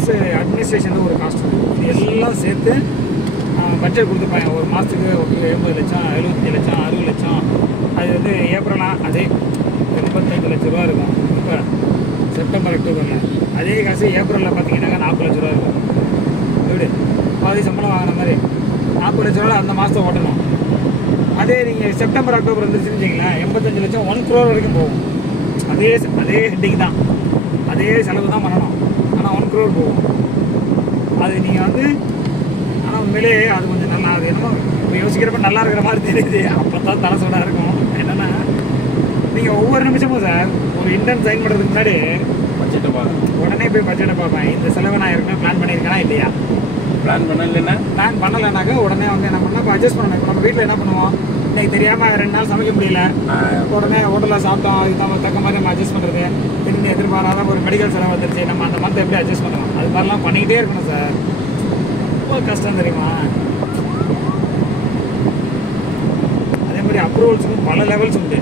Plus administration ஒரு cost இது எல்லாம் சேர்த்து பட்ஜெட் கொடுத்துருப்பாங்க ஒரு மாதத்துக்கு 80 லட்சம் 75 லட்சம் 60 லட்சம். அது வந்து ஏப்ரலாம் அதே 85 லட்ச ரூபா இருக்கும். இப்போ செப்டம்பர் அக்டோபரில் அதே காசு ஏப்ரலில் பார்த்தீங்கன்னாக்கா 40 லட்ச ரூபா இருக்கும். எப்படி பாதி சம்பளம் வாங்கின மாதிரி 40 லட்ச ரூபா அந்த மாதத்தை ஓட்டணும். அதே நீங்கள் செப்டம்பர் அக்டோபர் வந்துருச்சுன்னு வச்சிங்களேன் 85 லட்சம் 1 crore வரைக்கும் போகும். அதே ஹெட்டிங் தான், அதே செலவு தான் பண்ணணும். ஆனால் 1 crore போகும். அது நீங்கள் வந்து ஆனால் உண்மையிலே அது கொஞ்சம் நல்லா அது என்னமோ இப்போ யோசிக்கிறப்ப நல்லா இருக்கிற மாதிரி தெரியுது. அப்போ தான் தலை சூடாக இருக்கும். என்னென்னா நீங்கள் ஒவ்வொரு நிமிஷமும் சார் ஒரு இன்டர்ன் சைன் பண்ணுறதுக்கு முன்னாடி பட்ஜெட்டை பார்க்கணும். உடனே போய் பட்ஜெட்டை பார்ப்பேன். இந்த செலவை நான் ஏற்கனவே பிளான் பண்ணியிருக்கேனா இல்லையா? பிளான் பண்ணலைன்னா பிளான் பண்ணலைனாக்கா உடனே வந்து என்ன பண்ணால் இப்போ அட்ஜஸ்ட் பண்ணணும். இப்போ நம்ம வீட்டில் என்ன பண்ணுவோம், இன்னைக்கு தெரியாமல் 2 நாள் சமைக்க முடியல, உடனே ஹோட்டலில் சாப்பிட்டோம், இது நம்ம தக்க மாதிரி நம்ம அட்ஜஸ்ட் பண்ணுறது. திடீர்னு எதிர்பாராத ஒரு மெடிக்கல் செலவு வந்துருச்சு, நம்ம அந்த மந்த் எப்படி அட்ஜஸ்ட் பண்ணுவோம்? அது மாதிரிலாம் பண்ணிக்கிட்டே இருக்கணும் சார். ரொம்ப கஷ்டம் தெரியுமா? அதே மாதிரி அப்ரூவல்ஸுக்கும் பல லெவல்ஸ் உண்டு.